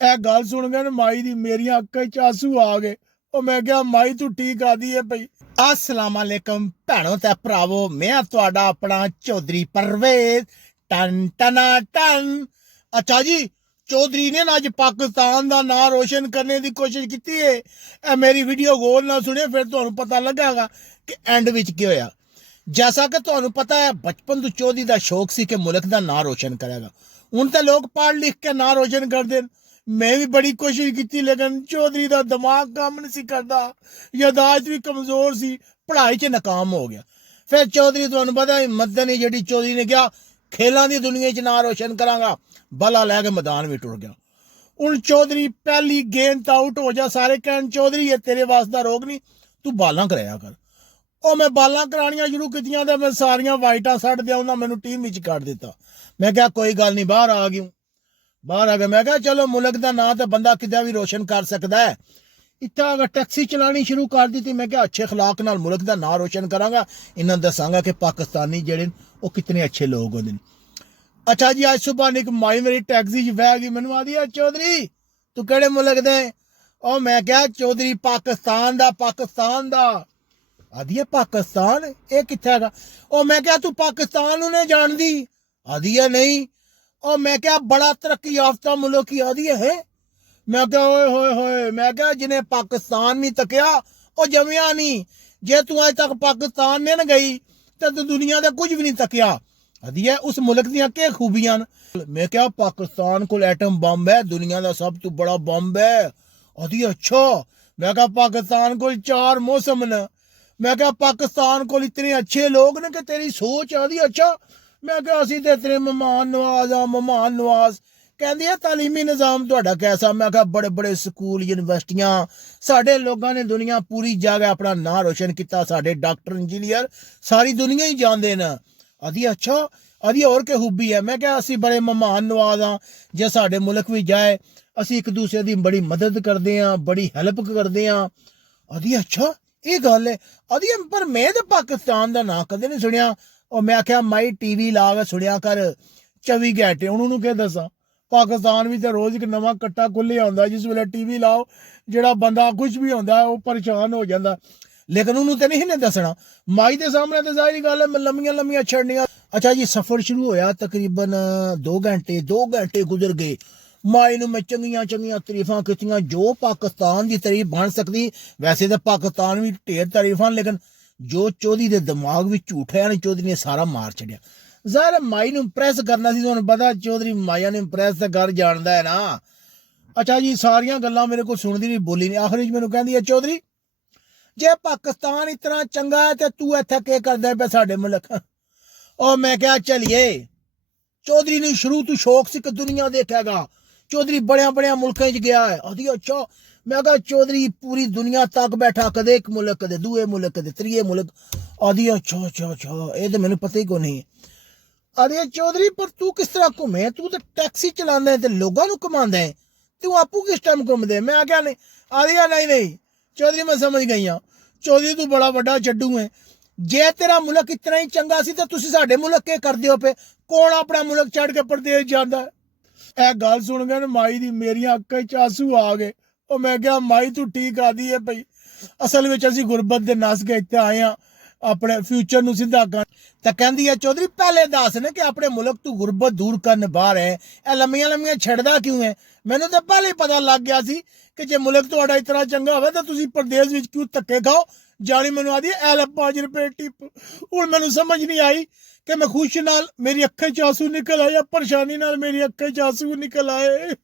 ਇਹ ਗੱਲ ਸੁਣ ਕੇ ਮਾਈ ਦੀ ਮੇਰੀਆਂ ਅੱਖਾਂ 'ਚ ਆਂਸੂ ਆ ਗਏ। ਉਹ ਮੈਂ ਕਿਹਾ ਮਾਈ ਤੂੰ ਠੀਕ ਆਦੀ ਹੈ ਪਈ। अस्सलाम वालेकुम भैनों ते भरावो, मैं तुहाडा अपना चौधरी परवेज टन टना टन। अच्छा जी, चौधरी ने ना अज पाकिस्तान का नाम रोशन करने की कोशिश की है। मेरी वीडियो गौर ना सुने फिर तुहानू पता लगेगा कि एंड विच की होया। जैसा कि तुहानू पता है बचपन तो चौधरी का शौक सी कि मुल्क का नाम रोशन करेगा। हुण तो लोग पढ़ लिख के नाम रोशन करते हैं। मैं भी बड़ी कोशिश की लेकिन चौधरी का दिमाग काम नहीं करता, यादाश्त भी कमजोर सी, पढ़ाई च नाकाम हो गया। फिर चौधरी तुहानू पता है हिम्मत नहीं जी चौधरी ने कहा खेलों की दुनिया च नाम रोशन करांगा, बला लैके मैदान भी टुर गया। हूँ चौधरी पहली गेंद आउट हो जा, सारे कहन चौधरी ये तेरे वास्ता रोग नहीं, तू बालां कराया कर। और मैं बालां करानियां शुरू कीतियां ते मैं सारियां वाइटां सट दिया, उन्हें मैनू टीम विच कट दिता। मैं क्या कोई गल नहीं, बाहर आ गई बाहर आ गया। मैं क्या चलो मुल्क का नाम तो बंदा कितना भी रोशन कर सकता है। इतना अगर टैक्सी चलानी शुरू कर दी थी, मैं क्या अच्छे अखलाक नाल मुल्क का नाम रोशन करांगा, इन्हें दसांगा कि पाकिस्तानी जेड़े वो कितने अच्छे लोग होंगे। अच्छा जी, आज सुबह एक माई मेरी टैक्सी च बह गई, मैनू आदि चौधरी तू केड़े मुल्क दे? और मैं क्या चौधरी पाकिस्तान दा। आदि पाकिस्तान ये कित्थे हैगा? और मैं क्या तू पाकिस्तान नूं नहीं जानदी? आदि नहीं। और मैं क्या बड़ा तरक्की याफ्ता मुल्क की आदि है। मैं क्या ओए होए होए, मैं क्या जिन्हें पाकिस्तान नहीं तकिया वो जमिया नहीं। जे तू अज तक पाकिस्तान ने न गई तो तू दुनिया का कुछ भी नहीं तकिया। आदि है उस मुल्क दियां क्या खूबियां। मैं क्या पाकिस्तान को एटम बंब है, दुनिया का सब तो बड़ा बंब है। आदि अच्छा। मैं क्या पाकिस्तान को 4 मौसम न। मैं क्या पाकिस्तान को इतने अच्छे लोग ने कि तेरी सोच आदि अच्छा। मैं क्या असी तो इतने मेहमान नवाज हाँ, मेहमान नवाज। कहती है तालीमी निज़ाम तुहाडा कैसा? मैं क्या बड़े बड़े स्कूल यूनिवर्सिटियां, साडे लोगों ने दुनिया पूरी जगह अपना नाम रोशन किया, साडे डॉक्टर इंजीनियर सारी दुनिया ही जानते हैं। आदि अच्छा। आदि और के खूबी है? मैं क्या असी बड़े मेहमान नवाज हाँ, जे साडे मुल्क भी जाए असी एक दूसरे की बड़ी मदद करते हैं, बड़ी हैल्प करते हैं। आदि अच्छा ये गल है। आदि पर मैं तो पाकिस्तान का नाम कदे नहीं सुनिया। और मैं आख्या माई टीवी ला के सुनिया कर 24 घंटे। उन्होंने क्या दसा, पाकिस्तान भी तो रोज एक नवा कट्टा खुले आता, जिस वे टीवी लाओ जोड़ा बंदा कुछ भी होंगे वह परेशान हो जाता। लेकिन उन्होंने तो नहीं दसना, माई के सामने तो जाहिर गल है लम्बिया लम्बिया छड़निया। अच्छा जी, सफर शुरू होया तकरीबन 2 घंटे गुजर गए। माई नूं मैं चंगियां चंगियां तरीफां कीतियां, जो पाकिस्तान की तारीफ बन सकती। वैसे तो पाकिस्तान भी ढेर तारीफां, लेकिन जो चौधरी के दिमाग में झूठ है ना, चौधरी ने सारा मार छड़िया। ज़ाहिर माई नूं इंप्रैस करना सी, तुहानूं पता चौधरी माइया ने इंप्रैस तो कर जानदा है ना। अच्छा जी, सारियां गल्लां मेरे को सुनदी नहीं, बोली नहीं। आखिर मैनूं कहंदी है चौधरी जे पाकिस्तान इतना चंगा है तो तू इत्थे के करदा पे साडे मुल्क? और मैं क्या चलिए, चौधरी ने शुरू तो शौक सी कि दुनिया देखेगा। चौधरी बड़े बड़े मुल्कों च गया है। आदि अच्छा। मैं कहा चौधरी पूरी दुनिया तक बैठा, कदे एक मुल्क कदे दूए मुल्क कदे त्रीए मुल्क। आदि अच्छा अच्छा अच्छा, ये तो मैंने पता ही को नहीं। आदि चौधरी पर तू किस तरह घूमे? तू तो टैक्सी चलाना है तो लोगों को घुमांदा है, तू आपू किस टाइम घूमदे? मैं क्या नहीं। आदि नहीं नहीं चौधरी मैं समझ गई हाँ, चौधरी तू बड़ा बड़ा चड्डू है। जे तेरा मुल्क इतना ही चंगा सी तो तुसीं साडे मुल्क के करदे हो पे? कौन अपना मुल्क छड़ के परदेस जांदा है? यह गल सुन के माई दी मेरियां अक्खां च आंसू आ गए। और मैं क्या माई तू ठीक आदी है पई। असल में असी गुरबत के नस के इतने आए हाँ अपने फ्यूचर नूं सीधा कर। तो कहती है चौधरी पहले दस ने कि अपने मुल्क तू गुरबत दूर करने बाहर है, यह लम्बिया लम्बिया छड़दा क्यों है? मैनू तो पहले ही पता लग गया सी कि जे मुल्क तुहाडा इतना चंगा होवे तो तुसीं परदेस विच क्यों धक्के खाओ? जानी मैनू आदि ऐ ले 5 रुपए टिप। हुण मैनू समझ नहीं आई कि मैं खुश नाल मेरी अक्खां च आंसू निकल आए या परेशानी नाल मेरी अक्खां च आंसू निकल आए।